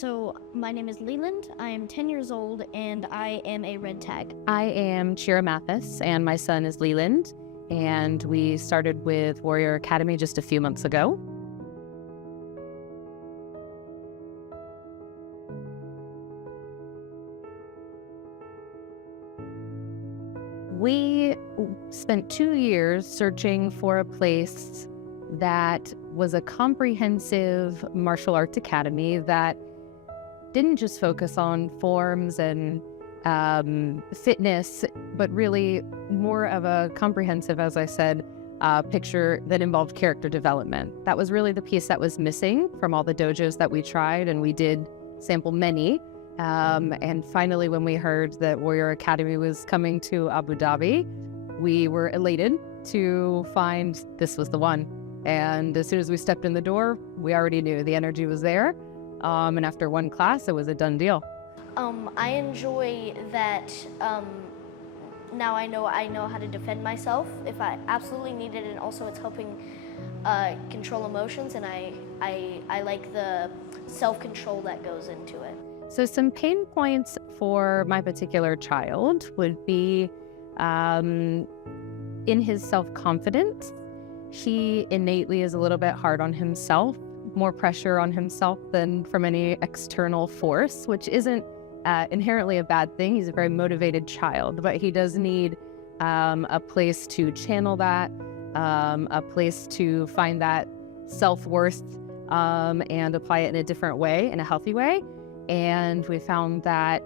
So, my name is Leyland. I am 10 years old and I am a red tag. I am Shira Mathis, and my son is Leyland, and we started with Warrior Academy just a few months ago. We spent 2 years searching for a place that was a comprehensive martial arts academy that didn't just focus on forms and fitness, but really more of a comprehensive, as I said, picture that involved character development. That was really the piece that was missing from all the dojos that we tried, and we did sample many. And finally, when we heard that Warrior Academy was coming to Abu Dhabi, we were elated to find this was the one. And as soon as we stepped in the door, we already knew the energy was there. And after one class, it was a done deal. I enjoy that now I know how to defend myself if I absolutely need it, and also it's helping control emotions, and I like the self-control that goes into it. So some pain points for my particular child would be in his self-confidence. He innately is a little bit hard on himself, more pressure on himself than from any external force, which isn't inherently a bad thing. He's a very motivated child, but he does need a place to channel that, a place to find that self-worth and apply it in a different way, in a healthy way. And we found that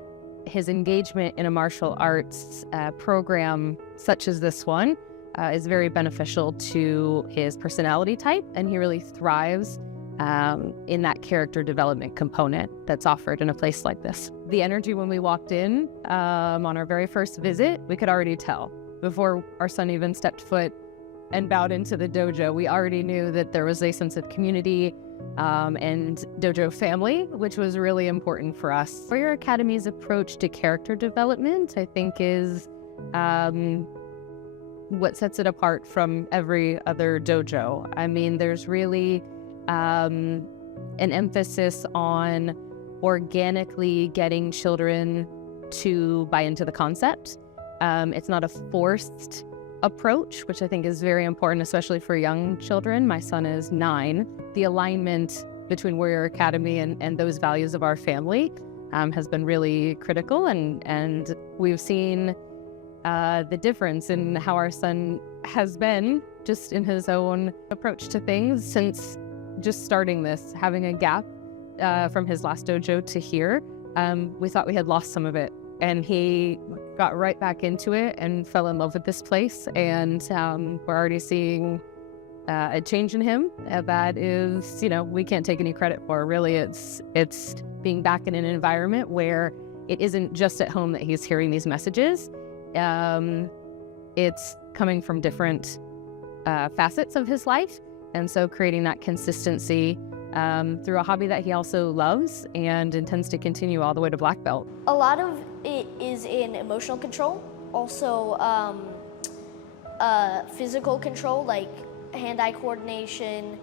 his engagement in a martial arts program such as this one is very beneficial to his personality type, and he really thrives in that character development component that's offered in a place like this. The energy when we walked in on our very first visit, we could already tell. Before our son even stepped foot and bowed into the dojo, we already knew that there was a sense of community and dojo family, which was really important for us. Warrior Academy's approach to character development, I think, is what sets it apart from every other dojo. I mean, there's really an emphasis on organically getting children to buy into the concept. It's not a forced approach, which I think is very important, especially for young children. My son is 9. The alignment between Warrior Academy and those values of our family has been really critical, and we've seen the difference in how our son has been just in his own approach to things since just starting this, having a gap from his last dojo to here. We thought we had lost some of it, and he got right back into it and fell in love with this place. And we're already seeing a change in him that is, we can't take any credit for. Really, it's being back in an environment where it isn't just at home that he's hearing these messages. It's coming from different facets of his life. And so creating that consistency through a hobby that he also loves and intends to continue all the way to black belt. A lot of it is in emotional control, also physical control, like hand-eye coordination,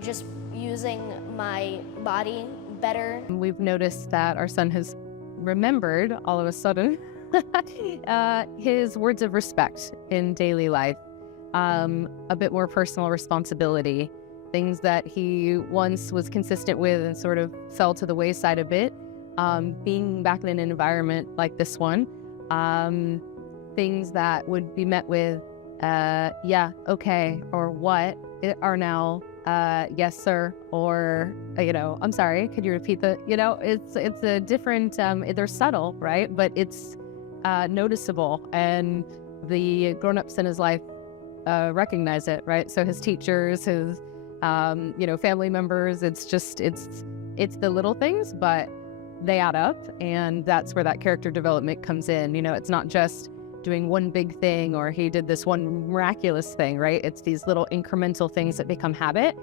just using my body better. We've noticed that our son has remembered all of a sudden his words of respect in daily life, a bit more personal responsibility, things that he once was consistent with and sort of fell to the wayside a bit. Being back in an environment like this one, things that would be met with, yeah, okay, or what, are now, yes, sir, or, I'm sorry, could you repeat the, it's a different, they're subtle, right? But it's noticeable, and the grown-ups in his life recognize it, right? So his teachers, his, family members, it's the little things, but they add up, and that's where that character development comes in. It's not just doing one big thing or he did this one miraculous thing, right? It's these little incremental things that become habit.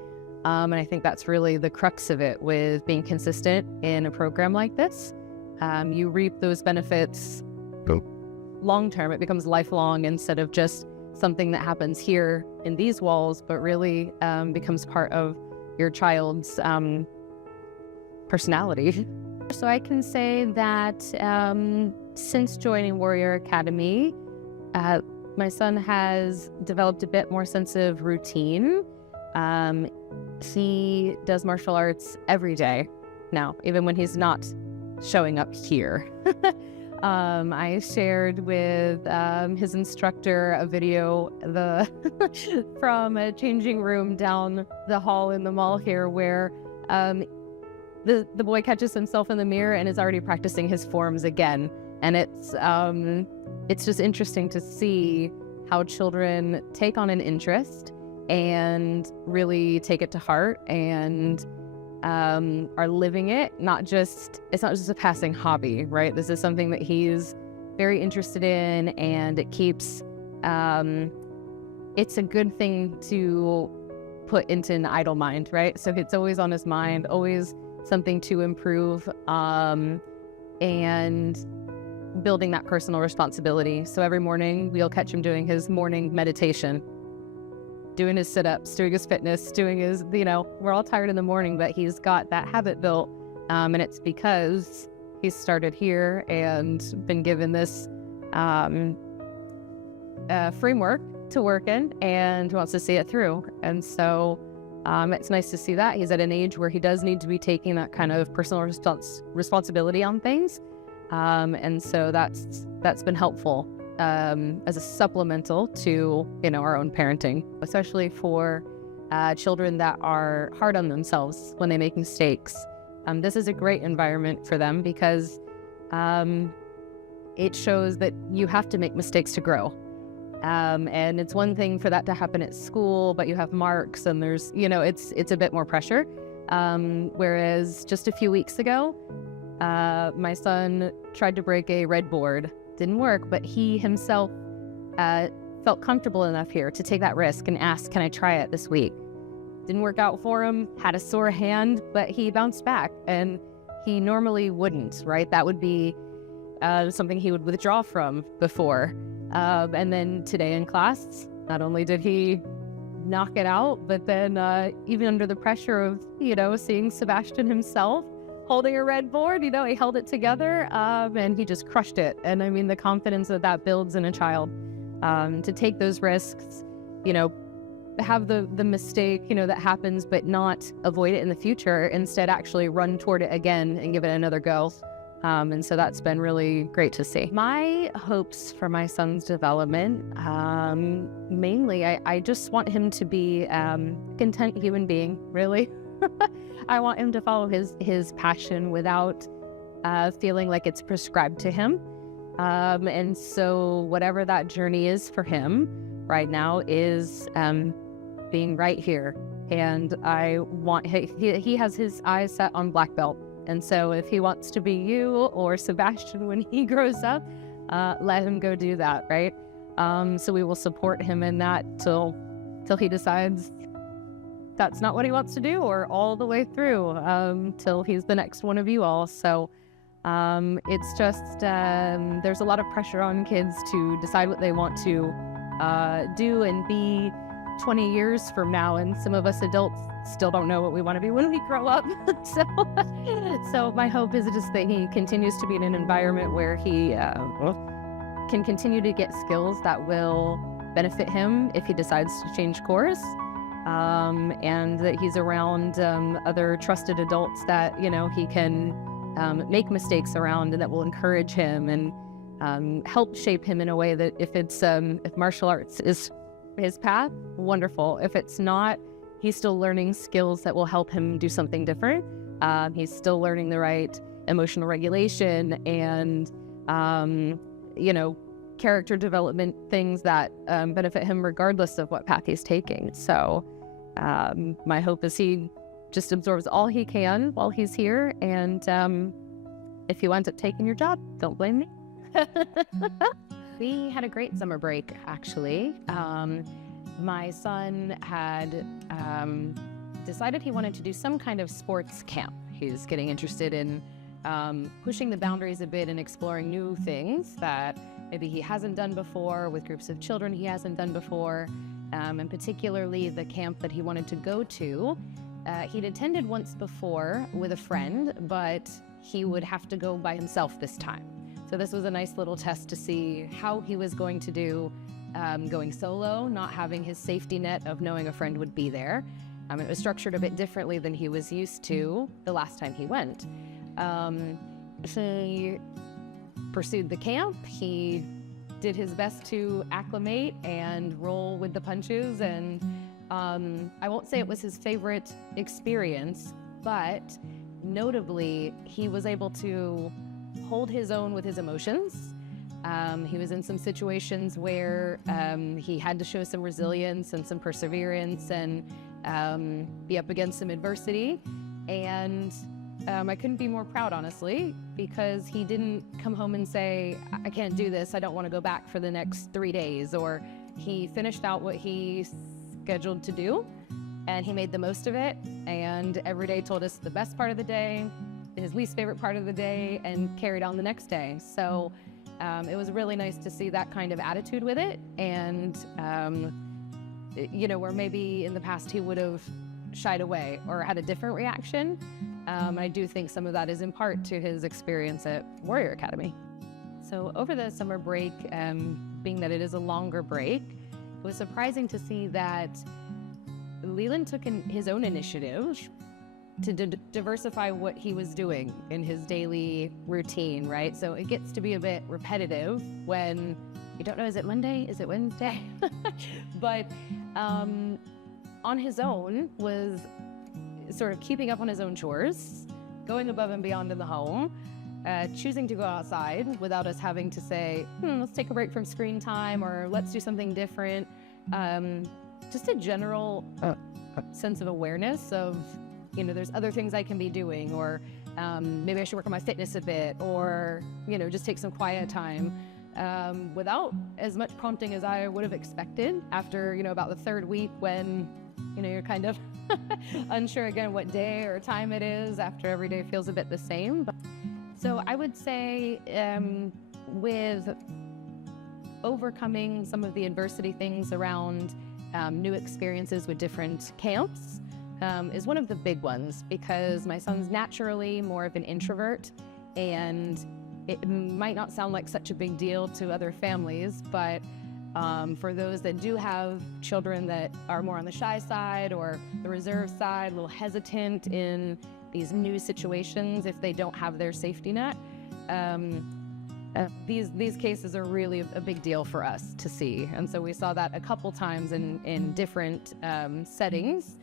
And I think that's really the crux of it with being consistent in a program like this. You reap those benefits long term. It becomes lifelong instead of just something that happens here in these walls, but really becomes part of your child's personality. So I can say that since joining Warrior Academy, my son has developed a bit more sense of routine. He does martial arts every day now, even when he's not showing up here. I shared with his instructor a video from a changing room down the hall in the mall here where the boy catches himself in the mirror and is already practicing his forms again. And it's just interesting to see how children take on an interest and really take it to heart and are living it. It's not just a passing hobby, right? This is something that he's very interested in, and it keeps, it's a good thing to put into an idle mind, right? So it's always on his mind, always something to improve, and building that personal responsibility. So every morning we'll catch him doing his morning meditation, doing his sit-ups, doing his fitness, doing his, we're all tired in the morning, but he's got that habit built. And it's because he's started here and been given this framework to work in and wants to see it through. And so it's nice to see that. He's at an age where he does need to be taking that kind of personal responsibility on things. And so that's been helpful. As a supplemental to, our own parenting, especially for children that are hard on themselves when they make mistakes. This is a great environment for them because it shows that you have to make mistakes to grow. And it's one thing for that to happen at school, but you have marks and there's, it's a bit more pressure. Whereas just a few weeks ago, my son tried to break a red board. Didn't work, but he himself felt comfortable enough here to take that risk and ask, can I try it this week? Didn't work out for him, had a sore hand, but he bounced back, and he normally wouldn't, right? That would be something he would withdraw from before. And then today in class, not only did he knock it out, but then even under the pressure of, seeing Sebastian himself holding a red board, he held it together, and he just crushed it. And I mean, the confidence that builds in a child, to take those risks, have the mistake, that happens, but not avoid it in the future. Instead, actually run toward it again and give it another go. And so that's been really great to see. My hopes for my son's development, mainly, I just want him to be a content human being, really. I want him to follow his passion without feeling like it's prescribed to him. And so whatever that journey is for him right now is being right here. And I want, he has his eyes set on black belt. And so if he wants to be you or Sebastian when he grows up, let him go do that, right? So we will support him in that till he decides that's not what he wants to do, or all the way through till he's the next one of you all. So it's just, there's a lot of pressure on kids to decide what they want to do and be 20 years from now. And some of us adults still don't know what we want to be when we grow up. So my hope is just that he continues to be in an environment where he can continue to get skills that will benefit him if he decides to change course. And that he's around other trusted adults that, he can make mistakes around, and that will encourage him and help shape him in a way that if martial arts is his path, wonderful. If it's not, he's still learning skills that will help him do something different. He's still learning the right emotional regulation and, character development things that benefit him regardless of what path he's taking. So my hope is he just absorbs all he can while he's here. And if he winds up taking your job, don't blame me. We had a great summer break, actually. My son had decided he wanted to do some kind of sports camp. He's getting interested in pushing the boundaries a bit and exploring new things that maybe he hasn't done before, with groups of children he hasn't done before. And particularly the camp that he wanted to go to He'd attended once before with a friend, but he would have to go by himself this time. So this was a nice little test to see how he was going to do going solo, not having his safety net of knowing a friend would be there. It was structured a bit differently than he was used to the last time he went. He pursued the camp. He did his best to acclimate and roll with the punches. And I won't say it was his favorite experience, but notably, he was able to hold his own with his emotions. He was in some situations where he had to show some resilience and some perseverance and be up against some adversity. And I couldn't be more proud, honestly, because he didn't come home and say, I can't do this, I don't want to go back for the next 3 days. Or he finished out what he scheduled to do, and he made the most of it. And every day told us the best part of the day, his least favorite part of the day, and carried on the next day. So it was really nice to see that kind of attitude with it. And, where maybe in the past he would have shied away or had a different reaction. I do think some of that is in part to his experience at Warrior Academy. So over the summer break, being that it is a longer break, it was surprising to see that Leyland took his own initiative to diversify what he was doing in his daily routine, right? So it gets to be a bit repetitive when you don't know, is it Monday? Is it Wednesday? But on his own was sort of keeping up on his own chores, going above and beyond in the home, choosing to go outside without us having to say, let's take a break from screen time or let's do something different. Just a general sense of awareness of, there's other things I can be doing, or maybe I should work on my fitness a bit, or, just take some quiet time without as much prompting as I would have expected after, about the third week when, you're kind of unsure again what day or time it is after every day feels a bit the same. So I would say with overcoming some of the adversity things around new experiences with different camps is one of the big ones, because my son's naturally more of an introvert, and it might not sound like such a big deal to other families, but for those that do have children that are more on the shy side or the reserve side, a little hesitant in these new situations if they don't have their safety net, these cases are really a big deal for us to see. And so we saw that a couple times in different settings.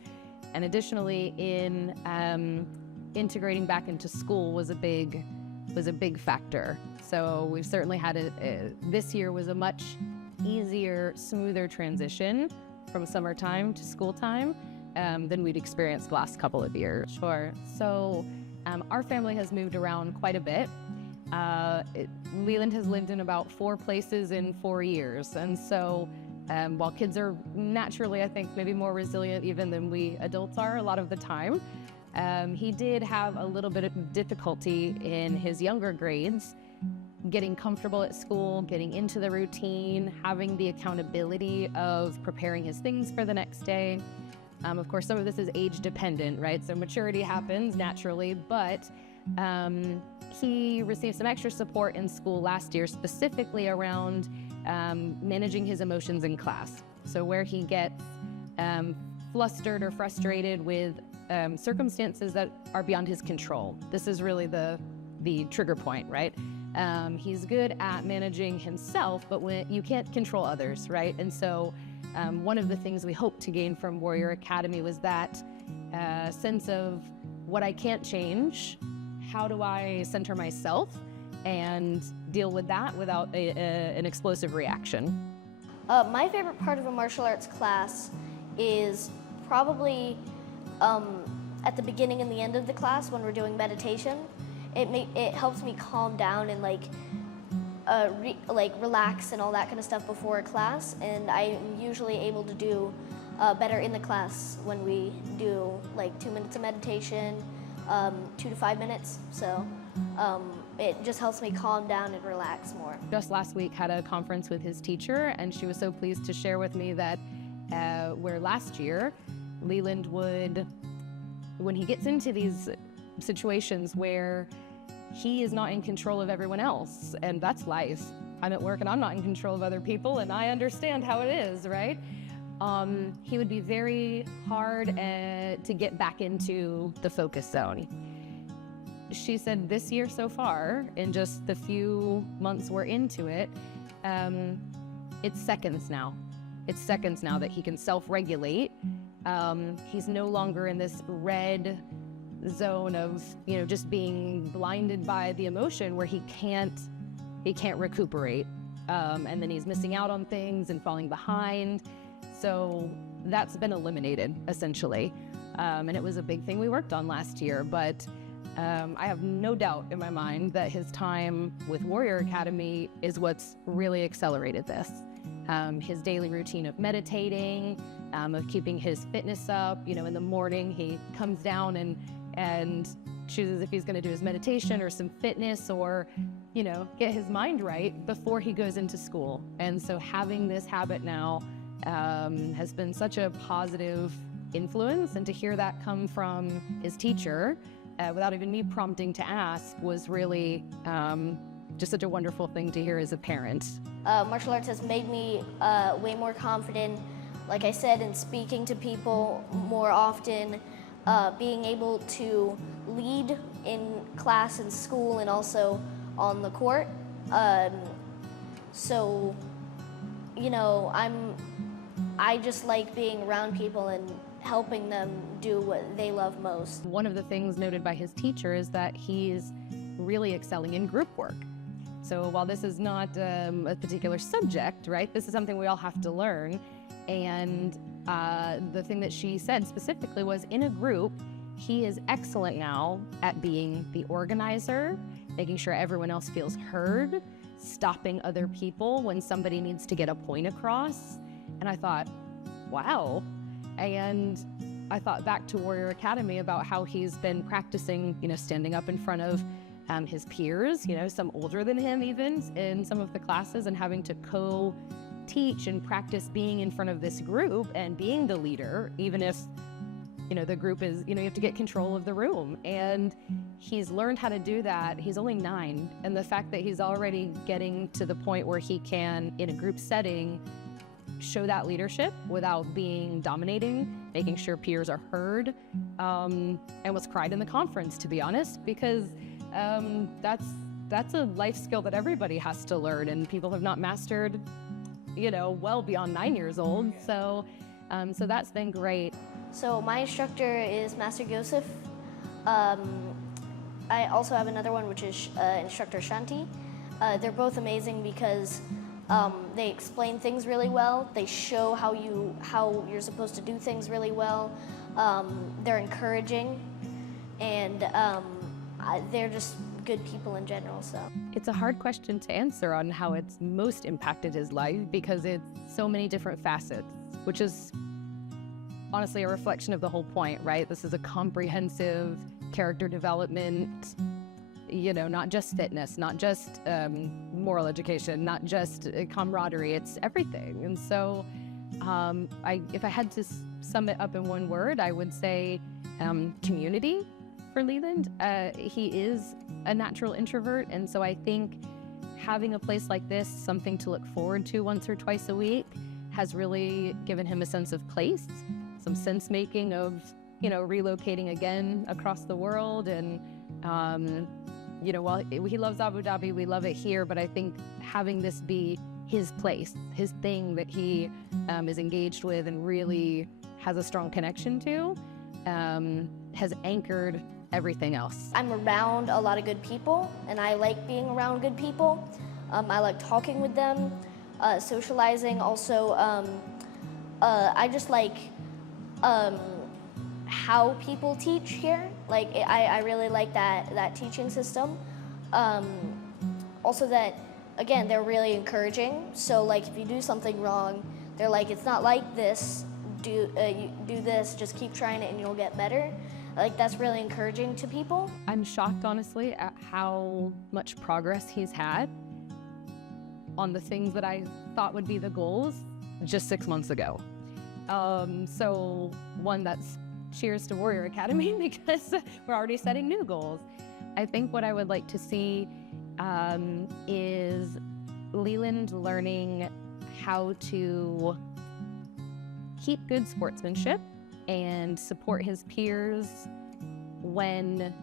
And additionally, in integrating back into school was a big factor. So we've certainly had this year was a much easier, smoother transition from summertime to school time than we'd experienced the last couple of years. Sure. So our family has moved around quite a bit. Leyland has lived in about 4 places in 4 years. And so while kids are naturally, I think, maybe more resilient even than we adults are a lot of the time, he did have a little bit of difficulty in his younger grades, getting comfortable at school, getting into the routine, having the accountability of preparing his things for the next day. Of course, some of this is age dependent, right? So maturity happens naturally, but he received some extra support in school last year, specifically around managing his emotions in class. So where he gets flustered or frustrated with circumstances that are beyond his control. This is really the trigger point, right? He's good at managing himself, but when you can't control others, right? And so one of the things we hoped to gain from Warrior Academy was that sense of what I can't change, how do I center myself and deal with that without an explosive reaction. My favorite part of a martial arts class is probably at the beginning and the end of the class when we're doing meditation. It helps me calm down and relax and all that kind of stuff before a class, and I'm usually able to do better in the class when we do 2 minutes of meditation, 2 to 5 minutes. So it just helps me calm down and relax more. Just last week had a conference with his teacher, and she was so pleased to share with me that where last year Leyland would when he gets into these situations where he is not in control of everyone else, and that's life. I'm at work and I'm not in control of other people, and I understand how it is, right? He would be very hard to get back into the focus zone. She said this year so far, in just the few months we're into it, it's seconds now. It's seconds now that he can self-regulate. He's no longer in this red zone of, just being blinded by the emotion where he can't recuperate. And then he's missing out on things and falling behind. So that's been eliminated, essentially. And it was a big thing we worked on last year, but I have no doubt in my mind that his time with Warrior Academy is what's really accelerated this. His daily routine of meditating, of keeping his fitness up. In the morning he comes down and chooses if he's going to do his meditation or some fitness or, get his mind right before he goes into school. And so having this habit now has been such a positive influence, and to hear that come from his teacher without even me prompting to ask was really just such a wonderful thing to hear as a parent. Martial arts has made me way more confident, like I said, in speaking to people more often, being able to lead in class and school and also on the court. So, I just like being around people and helping them do what they love most. One of the things noted by his teacher is that he's really excelling in group work. So while this is not a particular subject, right, this is something we all have to learn. And the thing that she said specifically was, in a group, he is excellent now at being the organizer, making sure everyone else feels heard, stopping other people when somebody needs to get a point across. And I thought, wow. And I thought back to Warrior Academy about how he's been practicing, standing up in front of his peers, some older than him even, in some of the classes, and having to co-teach and practice being in front of this group and being the leader, even if, the group is, you have to get control of the room. And he's learned how to do that. He's only 9. And the fact that he's already getting to the point where he can, in a group setting, show that leadership without being dominating, making sure peers are heard, and was cried in the conference, to be honest, because that's a life skill that everybody has to learn, and people have not mastered, well beyond 9 years old. So that's been great. So my instructor is Master Joseph. I also have another one, which is Instructor Shanti. They're both amazing because they explain things really well. They show how you're supposed to do things really well. They're encouraging, and they're just good people in general. So it's a hard question to answer on how it's most impacted his life, because it's so many different facets, which is honestly a reflection of the whole point, right? This is a comprehensive character development, not just fitness, not just moral education, not just camaraderie, it's everything. And so if I had to sum it up in one word, I would say community for Leyland. He is a natural introvert, and so I think having a place like this, something to look forward to once or twice a week, has really given him a sense of place, some sense making of, relocating again across the world. And while he loves Abu Dhabi, we love it here, but I think having this be his place, his thing that he is engaged with and really has a strong connection to, has anchored everything else. I'm around a lot of good people, and I like being around good people. I like talking with them, socializing. Also, I just like how people teach here. Like, I really like that teaching system. Also that, again, they're really encouraging. So like, if you do something wrong, they're like, it's not like this, you do this, just keep trying it and you'll get better. Like, that's really encouraging to people. I'm shocked, honestly, at how much progress he's had on the things that I thought would be the goals just 6 months ago. So one, that's cheers to Warrior Academy because we're already setting new goals. I think what I would like to see is Leyland learning how to keep good sportsmanship and support his peers when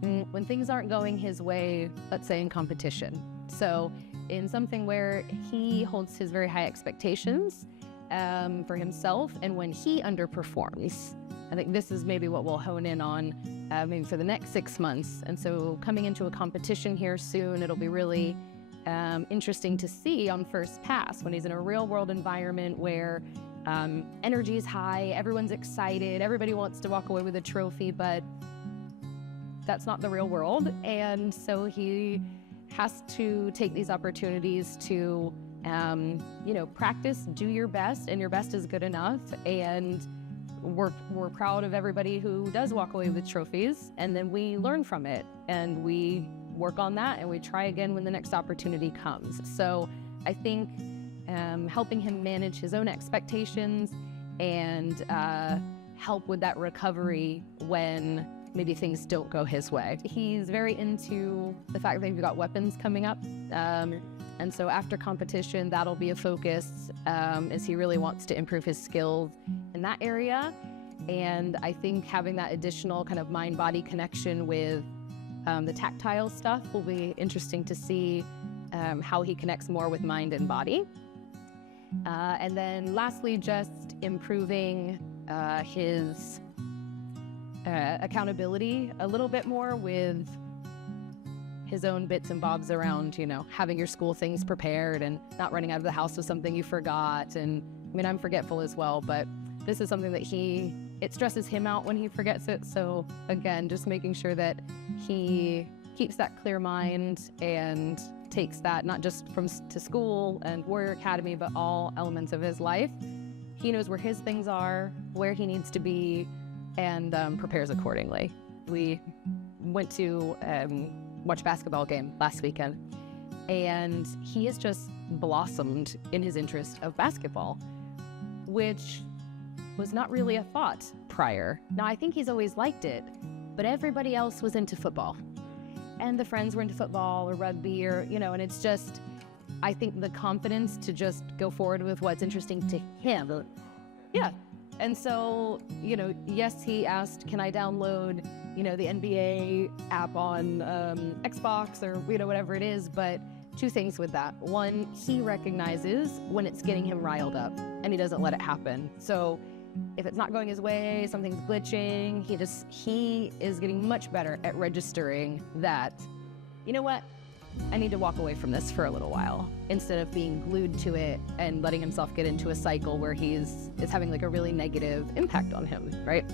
when things aren't going his way, let's say in competition. So in something where he holds his very high expectations for himself, and when he underperforms, I think this is maybe what we'll hone in on maybe for the next 6 months. And so coming into a competition here soon, it'll be really interesting to see on first pass when he's in a real world environment where energy is high, everyone's excited, everybody wants to walk away with a trophy, but that's not the real world. And so he has to take these opportunities to, practice, do your best, and your best is good enough. And we're proud of everybody who does walk away with trophies, and then we learn from it and we work on that and we try again when the next opportunity comes. So I think helping him manage his own expectations and help with that recovery when maybe things don't go his way. He's very into the fact that we've got weapons coming up. And so after competition, that'll be a focus as he really wants to improve his skills in that area. And I think having that additional kind of mind-body connection with the tactile stuff will be interesting to see how he connects more with mind and body. And then lastly, just improving his accountability a little bit more with his own bits and bobs around, having your school things prepared and not running out of the house with something you forgot. And I mean, I'm forgetful as well, but this is something that it stresses him out when he forgets it. So again, just making sure that he keeps that clear mind and takes that not just to school and Warrior Academy, but all elements of his life. He knows where his things are, where he needs to be, and prepares accordingly. We went to watch a basketball game last weekend, and he has just blossomed in his interest of basketball, which was not really a thought prior. Now, I think he's always liked it, but everybody else was into football, and the friends were into football or rugby or, and it's just, I think the confidence to just go forward with what's interesting to him. Yeah. And so, yes, he asked, can I download, the NBA app on Xbox or, whatever it is. But two things with that. One, he recognizes when it's getting him riled up and he doesn't let it happen. So if it's not going his way, something's glitching, he is getting much better at registering that, you know what? I need to walk away from this for a little while instead of being glued to it and letting himself get into a cycle where it's having like a really negative impact on him, right?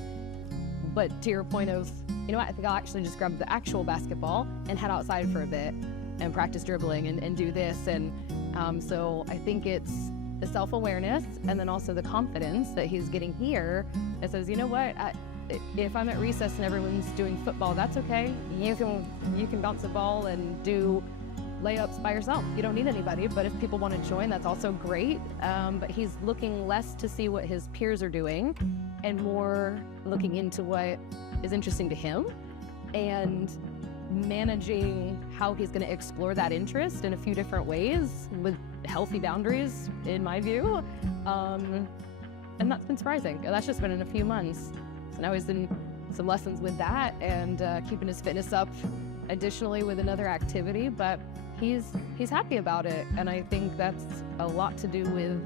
But to your point of, I think I'll actually just grab the actual basketball and head outside for a bit and practice dribbling and do this. And so I think it's the self-awareness and then also the confidence that he's getting here that says, you know what, if I'm at recess and everyone's doing football, that's okay. You can bounce a ball and do layups by yourself. You don't need anybody, but if people want to join, that's also great. But he's looking less to see what his peers are doing and more looking into what is interesting to him and managing how he's going to explore that interest in a few different ways with healthy boundaries, in my view. And that's been surprising. That's just been in a few months. So now he's in some lessons with that and keeping his fitness up additionally with another activity, but he's happy about it. And I think that's a lot to do with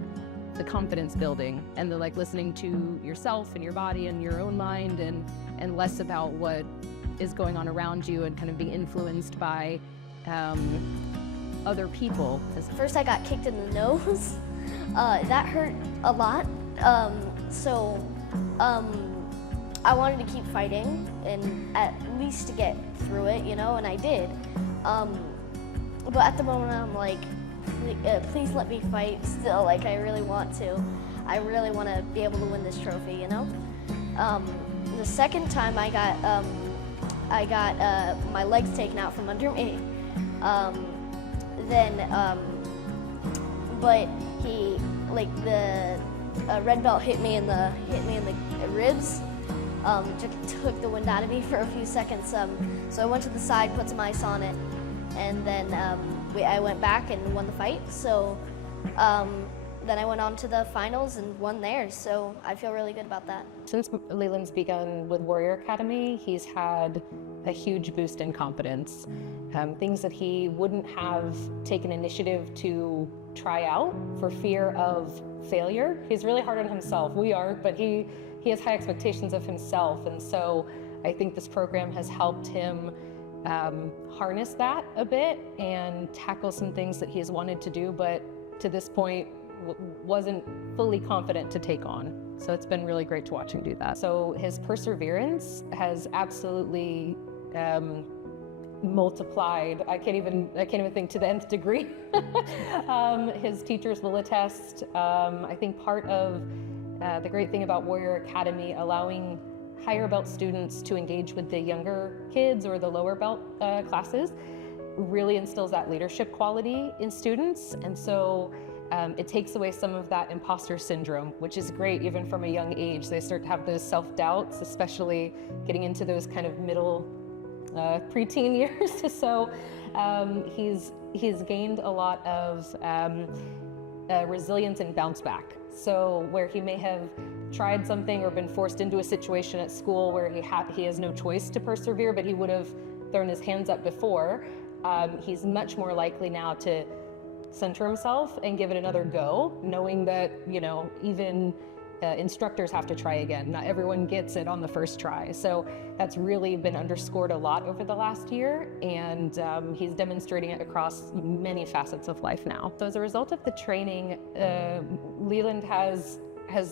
the confidence building and the listening to yourself and your body and your own mind and less about what is going on around you and kind of being influenced by other people. First I got kicked in the nose. That hurt a lot. I wanted to keep fighting and at least to get through it, and I did. But at the moment I'm like, please let me fight still. I really want to. I really want to be able to win this trophy, The second time I got my legs taken out from under me. But he, the a red belt hit me in the ribs. Took the wind out of me for a few seconds. So I went to the side, put some ice on it, and then I went back and won the fight. So then I went on to the finals and won there. So I feel really good about that. Since Leyland's begun with Warrior Academy, he's had a huge boost in confidence. Things that he wouldn't have taken initiative to try out for fear of failure. He's really hard on himself. We are, but he has high expectations of himself. And so I think this program has helped him harness that a bit and tackle some things that he has wanted to do, but to this point wasn't fully confident to take on. So it's been really great to watch him do that. So his perseverance has absolutely multiplied. I can't even think to the nth degree. His teachers will attest. I think part of the great thing about Warrior Academy, allowing higher belt students to engage with the younger kids or the lower belt classes, really instills that leadership quality in students. And so it takes away some of that imposter syndrome, which is great even from a young age. They start to have those self-doubts, especially getting into those kind of middle preteen years. So he's gained a lot of resilience and bounce back. So where he may have tried something or been forced into a situation at school where he has no choice to persevere, but he would have thrown his hands up before, he's much more likely now to center himself and give it another go, knowing that, you know, even instructors have to try again. Not everyone gets it on the first try. So that's really been underscored a lot over the last year, and he's demonstrating it across many facets of life now. So as a result of the training, Leyland has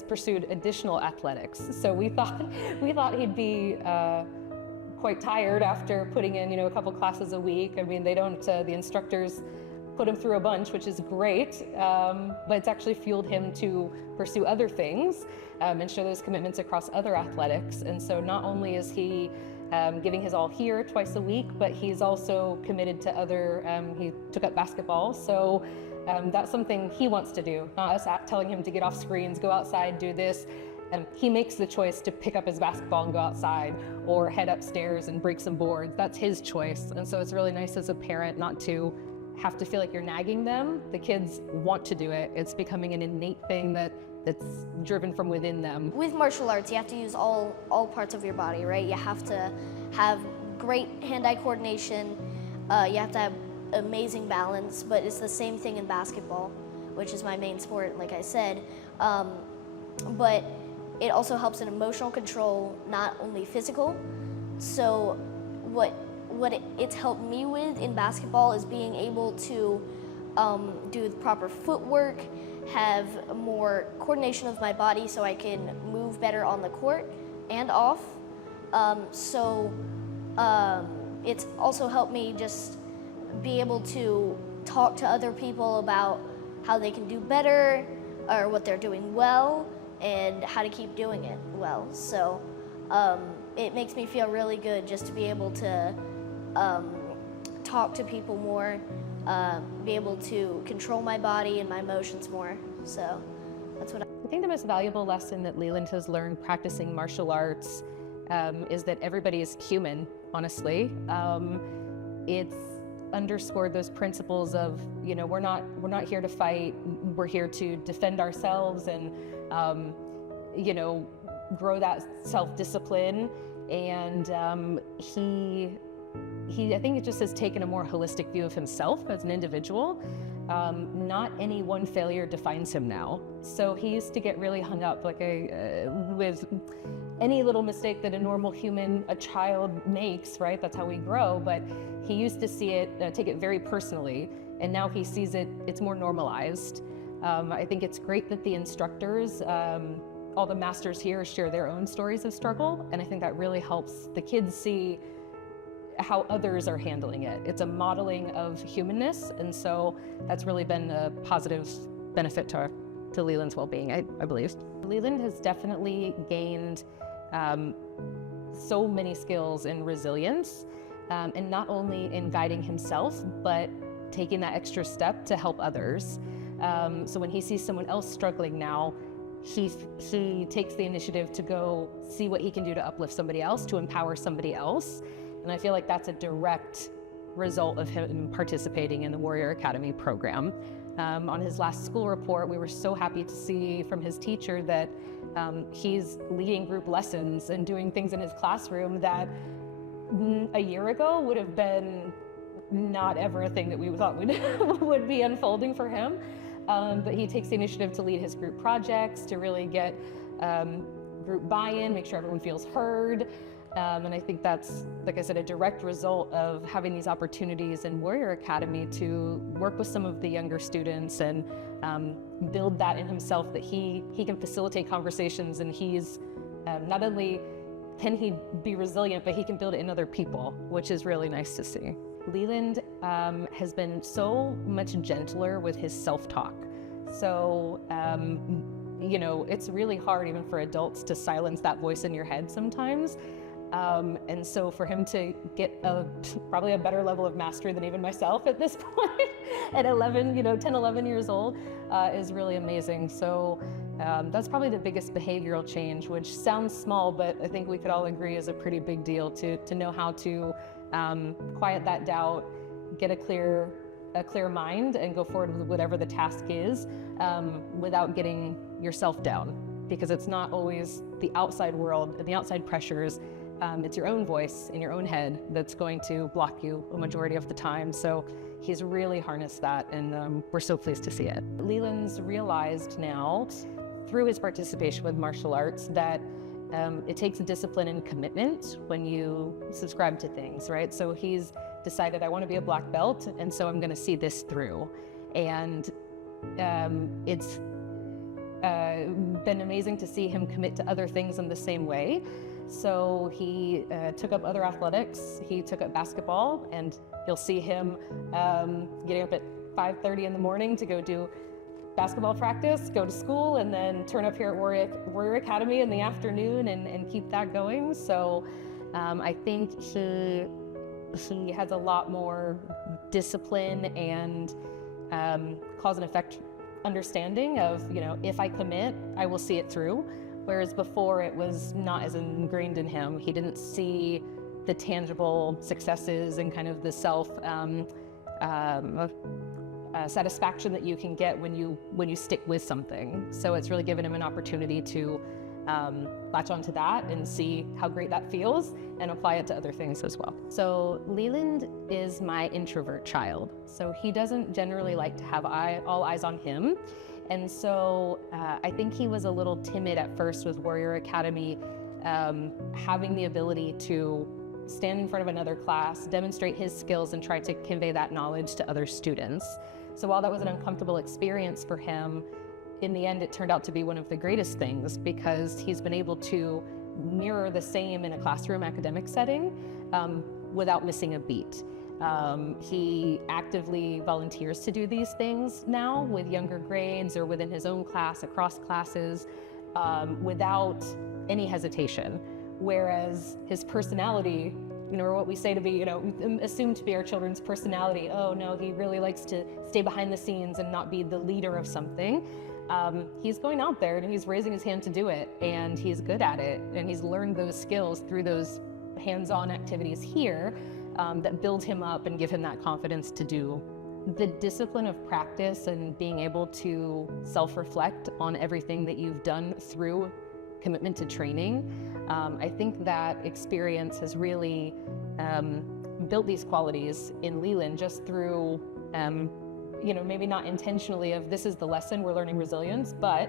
pursued additional athletics. So we thought he'd be quite tired after putting in, a couple classes a week. I mean, the instructors put him through a bunch, which is great, but it's actually fueled him to pursue other things and show those commitments across other athletics. And so not only is he giving his all here twice a week, but he's also committed to other, he took up basketball. So that's something he wants to do, not us telling him to get off screens, go outside, do this. He makes the choice to pick up his basketball and go outside or head upstairs and break some boards. That's his choice. And so it's really nice as a parent not to have to feel like you're nagging them. The kids want to do it. It's becoming an innate thing that's driven from within them. With martial arts, you have to use all parts of your body, right? You have to have great hand-eye coordination. You have to have amazing balance, but it's the same thing in basketball, which is my main sport, like I said. But it also helps in emotional control, not only physical. So what it's helped me with in basketball is being able to do the proper footwork, have more coordination of my body so I can move better on the court and off. It's also helped me just be able to talk to other people about how they can do better or what they're doing well and how to keep doing it well. So it makes me feel really good just to be able to talk to people more, be able to control my body and my emotions more. So that's what I think the most valuable lesson that Leyland has learned practicing martial arts is that everybody is human, honestly. It's underscored those principles of, we're not here to fight, we're here to defend ourselves and, grow that self-discipline. And I think it just has taken a more holistic view of himself as an individual. Not any one failure defines him now. So he used to get really hung up with any little mistake that a normal human, a child makes, right? That's how we grow. But he used to see it, take it very personally. And now he sees it's more normalized. I think it's great that the instructors, all the masters here share their own stories of struggle. And I think that really helps the kids see how others are handling it. It's a modeling of humanness, and so that's really been a positive benefit to Leyland's well-being, I believe. Leyland has definitely gained so many skills in resilience, and not only in guiding himself, but taking that extra step to help others. So when he sees someone else struggling now, he takes the initiative to go see what he can do to uplift somebody else, to empower somebody else. And I feel like that's a direct result of him participating in the Warrior Academy program. On his last school report, we were so happy to see from his teacher that he's leading group lessons and doing things in his classroom that a year ago would have been not ever a thing that we thought would be unfolding for him. But he takes the initiative to lead his group projects, to really get group buy-in, make sure everyone feels heard. And I think that's, like I said, a direct result of having these opportunities in Warrior Academy to work with some of the younger students and build that in himself, that he can facilitate conversations, and he's not only can he be resilient, but he can build it in other people, which is really nice to see. Leyland has been so much gentler with his self-talk. So, you know, it's really hard even for adults to silence that voice in your head sometimes. And so for him to get probably a better level of mastery than even myself at this point, at 10, 11 years old, is really amazing. So that's probably the biggest behavioral change, which sounds small, but I think we could all agree is a pretty big deal, to know how to quiet that doubt, get a clear mind, and go forward with whatever the task is, without getting yourself down, because it's not always the outside world and the outside pressures. It's your own voice in your own head that's going to block you a majority of the time. So he's really harnessed that, and we're so pleased to see it. Leyland's realized now, through his participation with martial arts, that it takes discipline and commitment when you subscribe to things, right? So he's decided, I want to be a black belt, and so I'm going to see this through. And it's been amazing to see him commit to other things in the same way. So he took up other athletics. He took up basketball, and you'll see him getting up at 5:30 in the morning to go do basketball practice, go to school, and then turn up here at Warrior Academy in the afternoon and keep that going. So I think he has a lot more discipline and cause and effect understanding of, you know, if I commit, I will see it through. Whereas before, it was not as ingrained in him. He didn't see the tangible successes and kind of the self satisfaction that you can get when you stick with something. So it's really given him an opportunity to latch onto that and see how great that feels and apply it to other things as well. So Leyland is my introvert child. So he doesn't generally like to have all eyes on him. And so I think he was a little timid at first with Warrior Academy, having the ability to stand in front of another class, demonstrate his skills, and try to convey that knowledge to other students. So while that was an uncomfortable experience for him, in the end, it turned out to be one of the greatest things, because he's been able to mirror the same in a classroom academic setting without missing a beat. He actively volunteers to do these things now with younger grades or within his own class, across classes, without any hesitation. Whereas his personality, you know, or what we say to be, you know, assumed to be our children's personality, oh no, he really likes to stay behind the scenes and not be the leader of something. He's going out there and he's raising his hand to do it, and he's good at it, and he's learned those skills through those hands-on activities here that build him up and give him that confidence to do. The discipline of practice and being able to self-reflect on everything that you've done through commitment to training, I think that experience has really built these qualities in Leyland just through, you know, maybe not intentionally of this is the lesson, we're learning resilience, but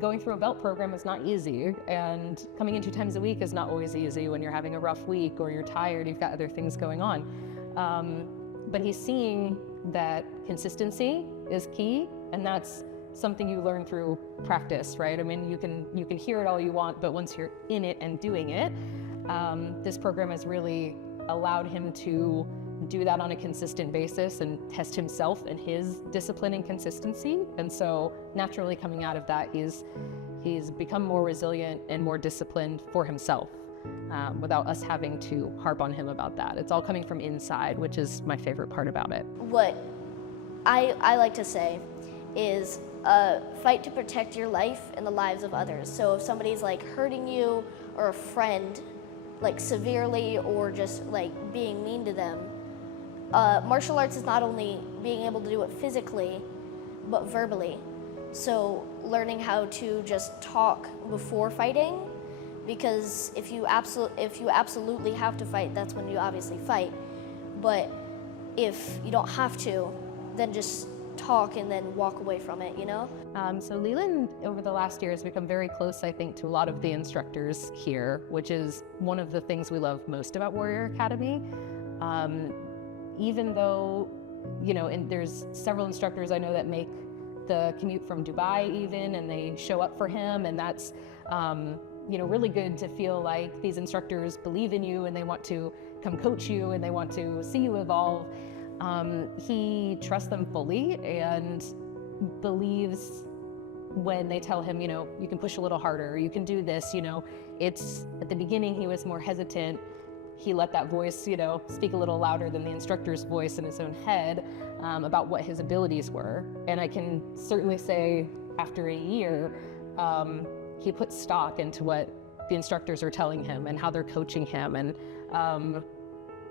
going through a belt program is not easy, and coming in 2 times a week is not always easy when you're having a rough week or you're tired, you've got other things going on. But he's seeing that consistency is key, and that's something you learn through practice, right? I mean, you can hear it all you want, but once you're in it and doing it, this program has really allowed him to do that on a consistent basis and test himself and his discipline and consistency. And so naturally coming out of that, he's become more resilient and more disciplined for himself, without us having to harp on him about that. It's all coming from inside, which is my favorite part about it. What I like to say is fight to protect your life and the lives of others. So if somebody's like hurting you, or a friend like severely, or just like being mean to them, martial arts is not only being able to do it physically, but verbally. So learning how to just talk before fighting, because if you absolutely have to fight, that's when you obviously fight. But if you don't have to, then just talk and then walk away from it, you know? So Leyland over the last year has become very close, I think, to a lot of the instructors here, which is one of the things we love most about Warrior Academy. Even though, you know, and there's several instructors I know that make the commute from Dubai even, and they show up for him, and that's, you know, really good to feel like these instructors believe in you and they want to come coach you and they want to see you evolve. He trusts them fully and believes when they tell him, you know, you can push a little harder, you can do this, you know. It's, at the beginning he was more hesitant. He let that voice, you know, speak a little louder than the instructor's voice in his own head about what his abilities were. And I can certainly say after a year, he puts stock into what the instructors are telling him and how they're coaching him, and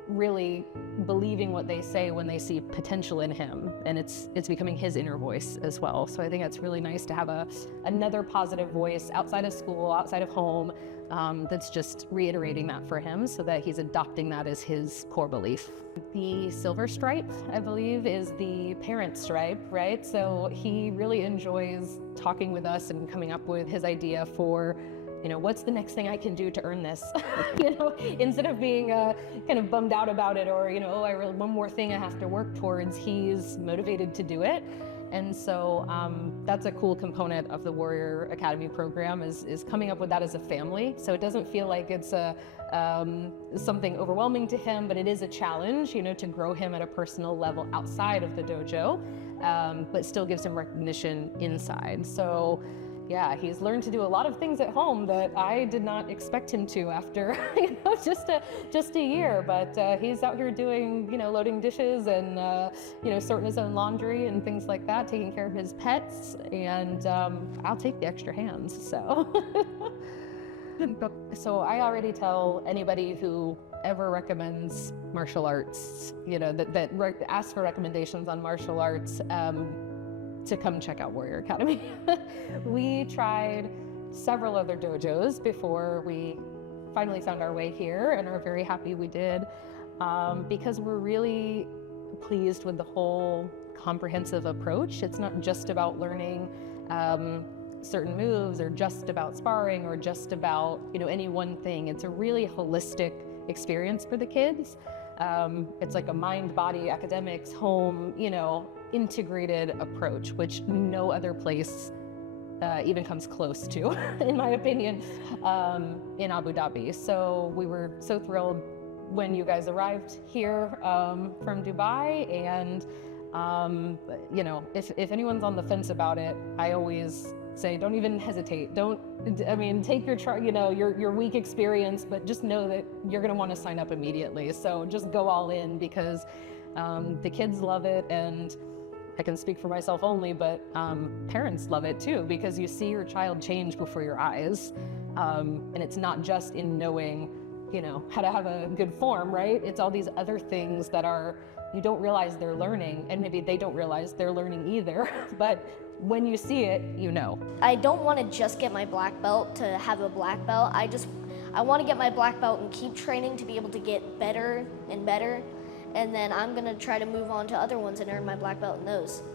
really believing what they say when they see potential in him, and it's becoming his inner voice as well. So I think it's really nice to have another positive voice outside of school, outside of home, that's just reiterating that for him, so that he's adopting that as his core belief. The silver stripe, I believe, is the parent stripe, right? So he really enjoys talking with us and coming up with his idea for, you know, what's the next thing I can do to earn this? You know, instead of being kind of bummed out about it, or, you know, oh, one more thing I have to work towards, he's motivated to do it. And so that's a cool component of the Warrior Academy program, is coming up with that as a family. So it doesn't feel like it's something overwhelming to him, but it is a challenge, you know, to grow him at a personal level outside of the dojo, but still gives him recognition inside. So yeah, he's learned to do a lot of things at home that I did not expect him to after, you know, just a year. But he's out here doing, you know, loading dishes and, you know, sorting his own laundry and things like that, taking care of his pets, and I'll take the extra hands, so. So I already tell anybody who ever recommends martial arts, you know, that asks for recommendations on martial arts, to come check out Warrior Academy. We tried several other dojos before we finally found our way here, and are very happy we did, because we're really pleased with the whole comprehensive approach. It's not just about learning certain moves, or just about sparring, or just about, you know, any one thing. It's a really holistic experience for the kids. It's like a mind, body, academics, home, you know, integrated approach, which no other place even comes close to, in my opinion, in Abu Dhabi. So we were so thrilled when you guys arrived here from Dubai, and you know, if anyone's on the fence about it, I always say, don't even hesitate. Take your week experience, but just know that you're gonna wanna sign up immediately. So just go all in, because the kids love it, and I can speak for myself only, but parents love it too, because you see your child change before your eyes. And it's not just in knowing, you know, how to have a good form, right? It's all these other things that you don't realize they're learning, and maybe they don't realize they're learning either, but when you see it, you know. I don't want to just get my black belt to have a black belt. I want to get my black belt and keep training to be able to get better and better. And then I'm gonna try to move on to other ones and earn my black belt in those.